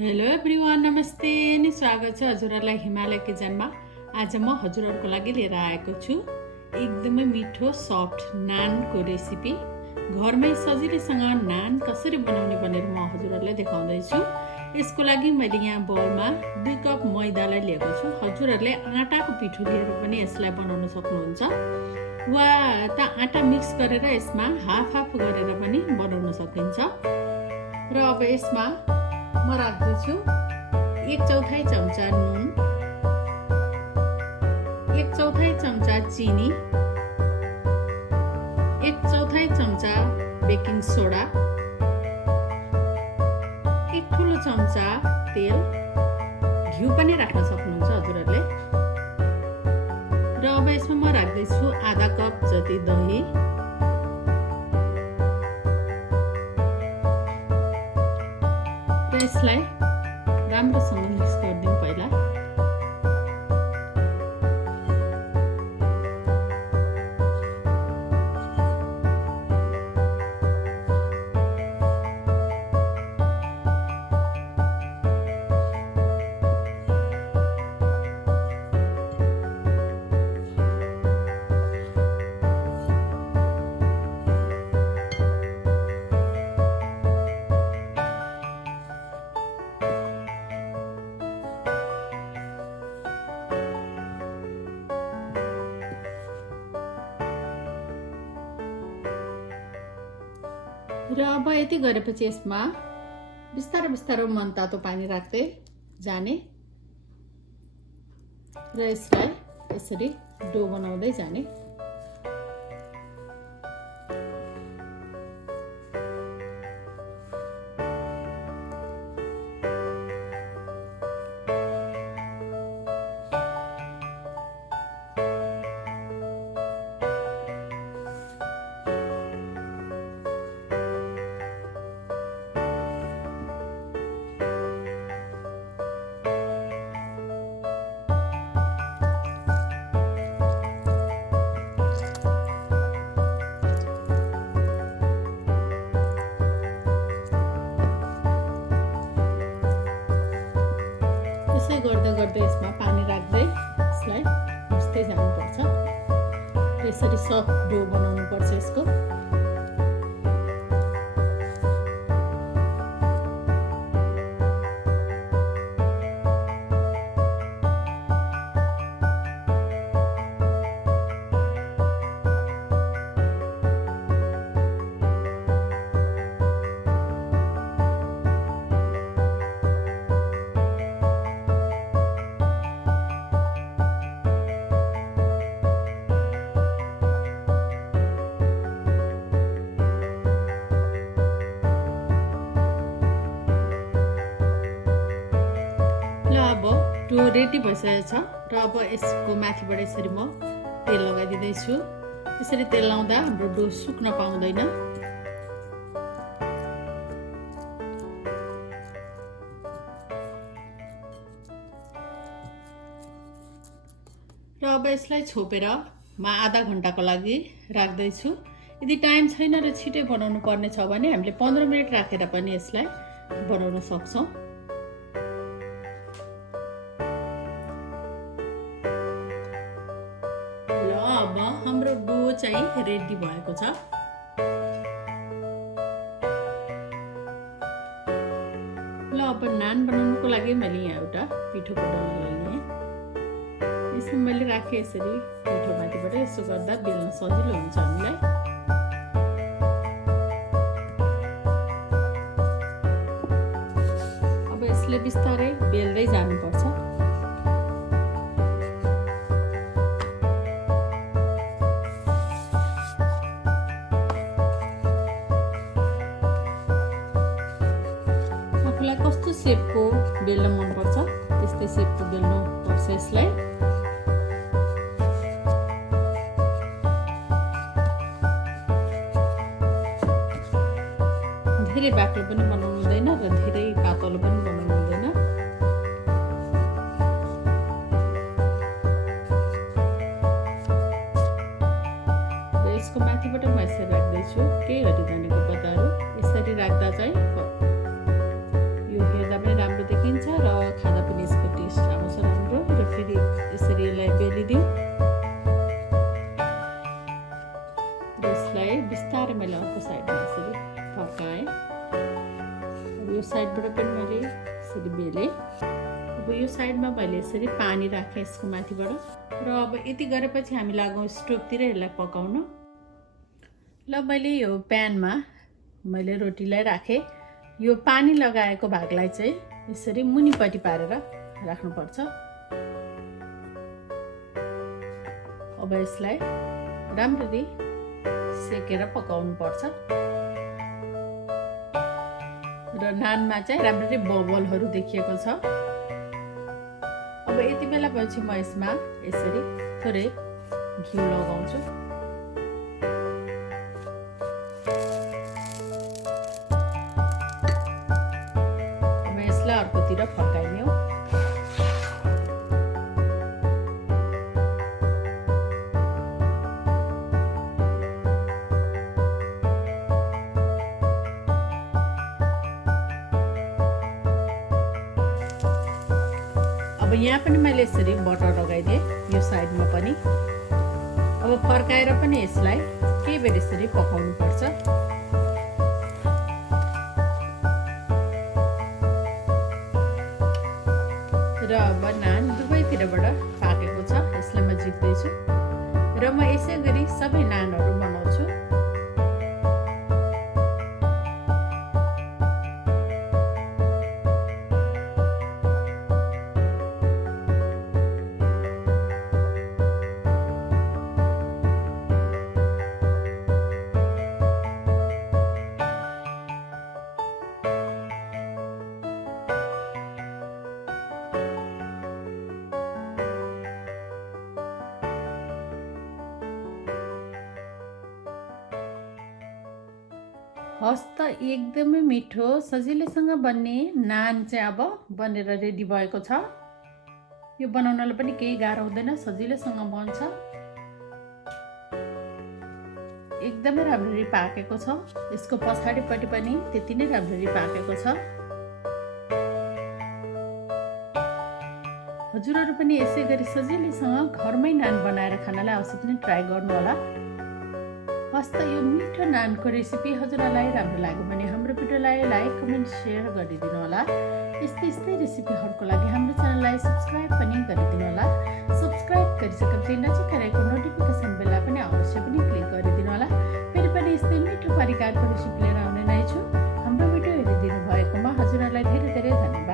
Hello everyone, नमस्ते अनि स्वागत छ हजुरहरूलाई हिमालय किचनमा। आज म हजुरहरूको लागि लिएर आएको छु एकदमै मिठो सफ्ट नानको रेसिपी। घरमै सजिलैसँग नान कसरी बनाउने भनेर म हजुरहरूलाई देखाउँदैछु। यसको लागि मैले यहाँ बोलमा 2 कप मैदालाई लिएको छु। हजुरहरूले आटाको पिठो लिएर पनि यसलाई बनाउन सक्नुहुन्छ वा त आटा मिक्स गरेर यसमा हाफ गरेर पनि बनाउन सकिन्छ। र अब यसमा म राख्दैछु 1/4 चम्चा नुन, 1/4 चम्चा चिनी, 1/4 चम्चा बेकिङ सोडा, 1 ठुलो चम्चा तेल, घिउ पनि राख्न सक्नुहुन्छ हजुरहरूले। र अब यसमा म राख्दैछु आधा कप जति दही, यसलाई राम्रोसँग मिक्स गरिदिउँ पहिला। र अब यति गरेपछि यसमा बिस्तारै बिस्तारै मनतातो पानी राख्दै जाने र यसलाई यसरी डो बनाउँदै जाने। यसै गर्दै गर्दै यसमा पानी राख्दै यसलाई मुस्दै जानुपर्छ। यसरी सफ्ट डो बनाउनु पर्छ यसको। डो रेडी भइसकेको छ र अब यसको माथिबाट यसरी म तेल लगाइदिँदैछु। यसरी तेल लाउँदा हाम्रो डो सुक्न पाउँदैन। र अब यसलाई छोपेर म आधा घन्टाको लागि राख्दैछु। यदि टाइम छैन र छिटै बनाउनु पर्ने छ भने हामीले 15 मिनट राखेर पनि यसलाई बनाउन सक्छौँ। अब हाम्रो डो चाहिँ रेडी भएको छ। ल अब नान बनाउनुको लागि मैले यहाँ एउटा पिठोको डल्लो लिएँ। यसमा मैले राखेँ यसरी पिठो माथिबाट। यसो गर्दा बेल्न सजिलो हुन्छ हामीलाई। अब यसले बिस्तारै बेल्दै जानुपर्छ। आफूलाई कस्तो सेपको बेल्न मनपर्छ त्यस्तै सेपको बेल्नु पर्छ यसलाई। धेरै बाक्लो पनि बनाउनु हुँदैन र धेरै पातलो पनि बनाउनु हुँदैन। र यसको माथिबाट म यसरी राख्दैछु केही हरिधनीको पत्ताहरू। यसरी राख्दा चाहिँ यो हेर्दा पनि राम्रो यो साइडबाट पनि मैले यसरी बेलेँ। अब यो साइडमा मैले यसरी पानी राखेँ यसको माथिबाट र अब यति गरेपछि हामी लागौँ स्टोभतिर यसलाई पकाउन। ल मैले यो प्यानमा मैले रोटीलाई राखेँ। यो पानी लगाएको भागलाई चाहिँ यसरी मुनिपट्टि पारेर राख्नुपर्छ। अब यसलाई राम्ररी सेकेर पकाउनु पर्छ र नानमा चाहिँ राम्ररी बबलहरू देखिएको छ। अब यति बेला पछि म यसमा यसरी थोरै घिउ लगाउँछु। अब यसलाई अर्कोतिर फर्काइदिउँ। अब यहाँ पनि मैले यसरी बटर लगाइदिएँ यो साइडमा पनि। अब फर्काएर पनि यसलाई केही बेर यसरी पकाउनु पर्छ। र अब नान दुवैतिरबाट पाकेको छ, यसलाई म झिक्दैछु र म यसै गरी सबै नानहरू बनाउँछु। हस् त एकदमै मिठो सजिलैसँग बन्ने नान चाहिँ अब बनेर रेडी भएको छ। यो बनाउनलाई पनि केही गाह्रो हुँदैन, सजिलैसँग बन्छ। एकदमै राम्ररी पाकेको छ। यसको पछाडिपट्टि पनि त्यति नै राम्ररी पाकेको छ। हजुरहरू पनि यसै गरी सजिलैसँग घरमै नान बनाएर खानलाई अवश्य पनि ट्राई गर्नु होला। हस् त यो मिठो नानको रेसिपी हजुरलाई राम्रो लाग्यो भने हाम्रो भिडियोलाई लाइक, कमेन्ट, सेयर गरिदिनु होला। यस्तै रेसिपीहरूको लागि हाम्रो च्यानललाई सब्सक्राइब पनि गरिदिनु होला। सब्सक्राइब गरिसकेपछि नजिकै रहेको नोटिफिकेसन बेललाई पनि अवश्य पनि क्लिक गरिदिनु होला। फेरि पनि यस्तै मिठो परिकारको रेसिपी लिएर आउने नै छु। हाम्रो भिडियो हेरिदिनु भएकोमा हजुरहरूलाई धेरै धेरै धन्यवाद।